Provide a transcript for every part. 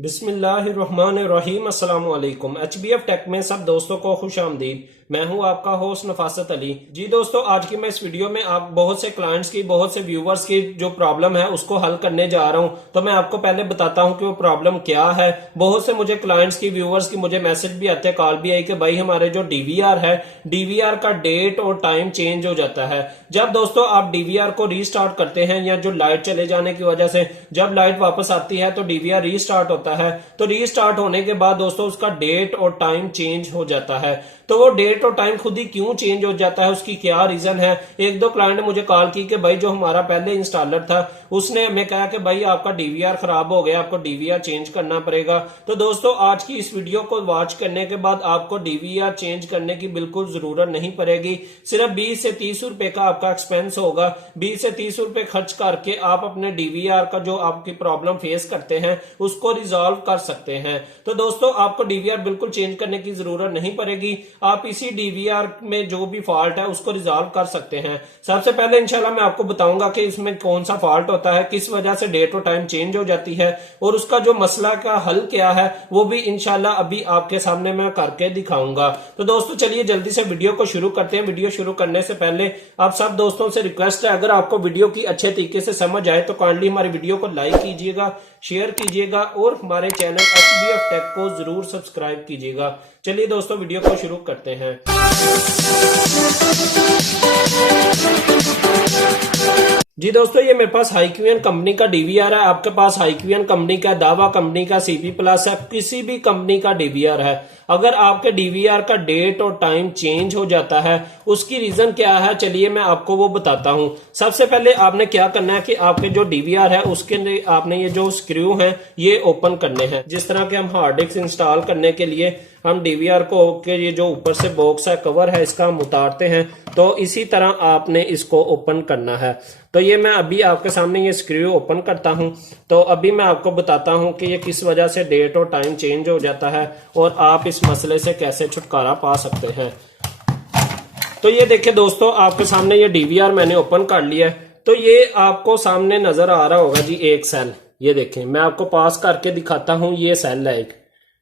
बिस्मिल्लाहिर्रहमानिर्रहीम। अस्सलाम वालेकुम। HBF टेक में सब दोस्तों को खुश आमदीद। मैं हूं आपका होस्ट नफासत अली। जी दोस्तों, आज की मैं इस वीडियो में आप बहुत से क्लाइंट्स की, बहुत से व्यूवर्स की जो प्रॉब्लम है उसको हल करने जा रहा हूं। तो मैं आपको पहले बताता हूं कि वो प्रॉब्लम क्या है। बहुत से मुझे क्लाइंट्स की, व्यूवर्स की मुझे मैसेज भी आते हैं, कॉल भी आई कि भाई हमारे जो DVR है, DVR का डेट और टाइम चेंज हो जाता है। जब दोस्तों आप DVR को रीस्टार्ट करते हैं या जो लाइट चले जाने की वजह से जब लाइट वापस आती है तो DVR रीस्टार्ट होता है, तो रीस्टार्ट होने के बाद दोस्तों उसका डेट और टाइम चेंज हो जाता है। तो वो डेट और टाइम खुद ही क्यों चेंज हो जाता है, उसकी क्या रीजन है। एक दो क्लाइंट ने मुझे कॉल की कि भाई जो हमारा पहले इंस्टॉलर था उसने हमें कहा कि भाई आपका DVR खराब हो गया, आपको DVR चेंज करना पड़ेगा। तो दोस्तों आज की इस वीडियो को वॉच करने के बाद आपको DVR चेंज करने की बिल्कुल जरूरत नहीं पड़ेगी। सिर्फ 20 से 30 रुपए का आपका एक्सपेंस होगा। 20 से 30 रुपए खर्च करके आप अपने DVR का जो आपकी प्रॉब्लम फेस करते हैं उसको रिजॉल्व कर सकते हैं। तो दोस्तों आपको DVR बिल्कुल चेंज करने की जरूरत नहीं पड़ेगी। आप इसी DVR में जो भी फॉल्ट है उसको रिजॉल्व कर सकते हैं। सबसे पहले इंशाल्लाह मैं आपको बताऊंगा कि इसमें कौन सा फॉल्ट होता है, किस वजह से डेट और टाइम चेंज हो जाती है और उसका जो मसला का हल क्या है वो भी इंशाल्लाह अभी आपके सामने मैं करके दिखाऊंगा। तो दोस्तों चलिए जल्दी से वीडियो को शुरू करते हैं। वीडियो शुरू करने से पहले आप सब दोस्तों से रिक्वेस्ट है, अगर आपको वीडियो की अच्छे तरीके से समझ आए तो काइंडली हमारी वीडियो को लाइक कीजिएगा, शेयर कीजिएगा और हमारे चैनल HBF टेक को जरूर सब्सक्राइब कीजिएगा। चलिए दोस्तों वीडियो को शुरू करते हैं। जी दोस्तों, ये मेरे पास हाइक्वियन कंपनी का DVR है। आपके पास हाइक्वियन कंपनी का, दावा कंपनी का, CP प्लस है, किसी भी कंपनी का DVR है। अगर आपके DVR का डेट और टाइम चेंज हो जाता है उसकी रीजन क्या है, चलिए मैं आपको वो बताता हूं। सबसे पहले आपने क्या करना है कि आपके जो DVR है उसके लिए आपने ये जो स्क्रू हैं ये ओपन करने हैं। जिस तरह के हम हार्ड डिस्क इंस्टॉल करने के लिए हम DVR को के ये जो ऊपर से बॉक्स है, कवर है, इसका हम उतारते हैं, तो इसी तरह आपने इसको ओपन करना है। तो ये मैं अभी आपके सामने ये स्क्रू ओपन करता हूं। तो अभी मैं आपको बताता हूं कि ये किस वजह से डेट और टाइम चेंज हो जाता है और आप इस मसले से कैसे छुटकारा पा सकते हैं। तो ये देखिए दोस्तों, आपके सामने ये DVR मैंने ओपन कर लिया है। तो ये आपको सामने नजर आ रहा होगा जी एक सेल। ये देखें, मैं आपको पास करके दिखाता हूं, ये सेल है एक।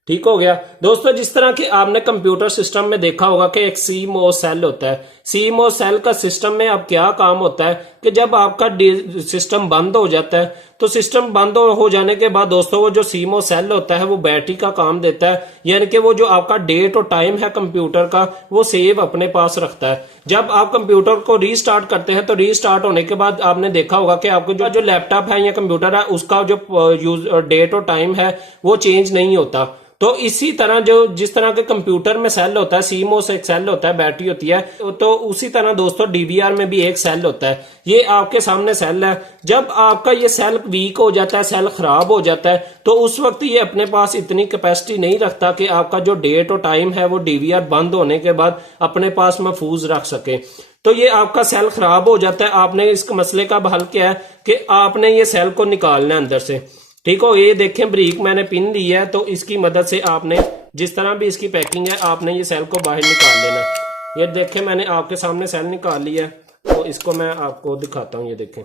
ठीक हो गया दोस्तों। जिस तरह कि आपने कंप्यूटर सिस्टम में देखा होगा कि एक CMOS सेल होता है। CMOS सेल का सिस्टम में अब क्या काम होता है कि जब आपका सिस्टम बंद हो जाता है तो सिस्टम बंद हो जाने के बाद दोस्तों वो जो CMOS सेल होता है वो बैटरी का काम देता है, यानी कि वो जो आपका डेट और टाइम है कंप्यूटर का वो सेव अपने पास रखता है। जब आप कंप्यूटर को रीस्टार्ट करते हैं तो रीस्टार्ट होने के बाद आपने देखा होगा कि आपको जो लैपटॉप है या कंप्यूटर है उसका जो डेट और टाइम है वो चेंज नहीं होता। तो इसी तरह जो जिस तरह के कंप्यूटर में सेल होता है, CMOS एक सेल होता है, बैटरी होती है, तो उसी तरह दोस्तों DVR में भी एक सेल होता है। ये आपके सामने सेल है। जब आपका ये सेल वीक हो जाता है, सेल खराब हो जाता है, तो उस वक्त ये अपने पास इतनी कैपेसिटी नहीं रखता कि आपका जो डेट और टाइम है वो DVR बंद होने के बाद अपने पास महफूज रख सके। तो ये आपका सेल खराब हो जाता है। आपने इस मसले का हल क्या है कि आपने ये सेल को निकालना है अंदर से। ठीक हो, ये देखें ब्रिक मैंने पिन ली है, तो इसकी मदद से आपने जिस तरह भी इसकी पैकिंग है आपने ये सेल को बाहर निकाल लेना। ये देखें मैंने आपके सामने सेल निकाल लिया है, तो इसको मैं आपको दिखाता हूँ। ये देखें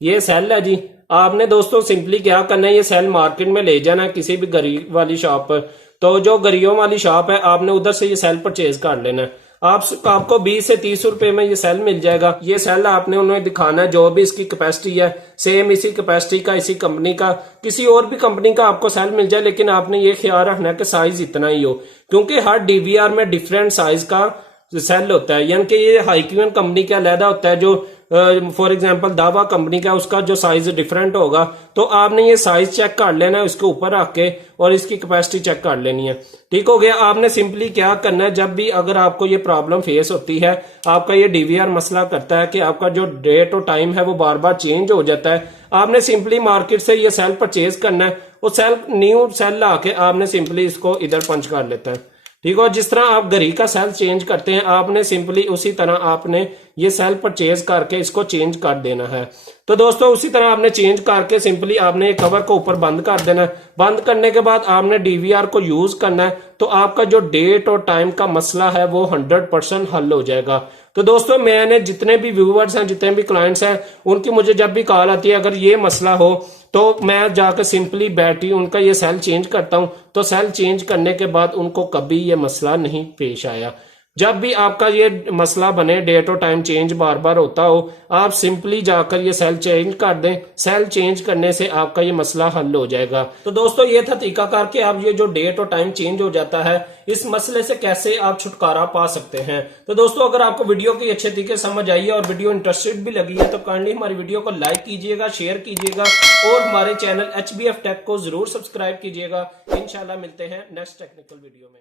ये सेल है जी। आपने दोस्तों सिंपली क्या करना है, ये सेल मार्केट में ले जाना है किसी भी गरीब वाली शॉप पर। तो जो गरीबों वाली शॉप है आपने उधर से ये सेल परचेज कर लेना है। आपको 20 से 30 रुपए में ये सेल मिल जाएगा। ये सेल आपने उन्हें दिखाना है, जो भी इसकी कैपेसिटी है सेम इसी कैपेसिटी का, इसी कंपनी का, किसी और भी कंपनी का आपको सेल मिल जाए, लेकिन आपने ये ख्याल रखना है कि साइज इतना ही हो, क्योंकि हर DVR में डिफरेंट साइज का सेल होता है। यानी कि ये हाइक्वियन कंपनी का अलहदा होता है, जो फॉर एग्जांपल दावा कंपनी का उसका जो साइज डिफरेंट होगा। तो आपने ये साइज चेक कर लेना है उसके ऊपर रख के और इसकी कैपेसिटी चेक कर लेनी है। ठीक हो गया। आपने सिंपली क्या करना है, जब भी अगर आपको ये प्रॉब्लम फेस होती है, आपका ये DVR मसला करता है कि आपका जो डेट और टाइम है वो बार बार चेंज हो जाता है, आपने सिंपली मार्केट से ये सेल परचेज करना है। वो सेल न्यू सेल ला के आपने सिंपली इसको इधर पंच कर लेता है। ठीक हो, जिस तरह आप घड़ी का सेल चेंज करते हैं आपने सिंपली उसी तरह आपने ये सेल परचेज करके इसको चेंज कर देना है। तो दोस्तों उसी तरह आपने चेंज करके सिंपली आपने कवर को ऊपर बंद कर देना है। बंद करने के बाद आपने डीवीआर को यूज करना है, तो आपका जो डेट और टाइम का मसला है वो 100% हल हो जाएगा। तो दोस्तों मैंने जितने भी व्यूअर्स हैं, जितने भी क्लाइंट्स हैं, उनकी मुझे जब भी कॉल आती है अगर ये मसला हो तो मैं जाकर सिंपली बैटरी उनका ये सेल चेंज करता हूं। तो सेल चेंज करने के बाद उनको कभी ये मसला नहीं पेश आया। जब भी आपका ये मसला बने, डेट और टाइम चेंज बार बार होता हो, आप सिंपली जाकर ये सेल चेंज कर दें। सेल चेंज करने से आपका ये मसला हल हो जाएगा। तो दोस्तों ये था तरीकाकार कि आप ये जो डेट और टाइम चेंज हो जाता है, इस मसले से कैसे आप छुटकारा पा सकते हैं। तो दोस्तों अगर आपको वीडियो की अच्छे तरीके से समझ आई है और वीडियो इंटरेस्टेड भी लगी है तो काइंडली हमारी वीडियो को लाइक कीजिएगा, शेयर कीजिएगा और हमारे चैनल HBF टेक को जरूर सब्सक्राइब कीजिएगा। इंशाल्लाह मिलते हैं नेक्स्ट टेक्निकल वीडियो में।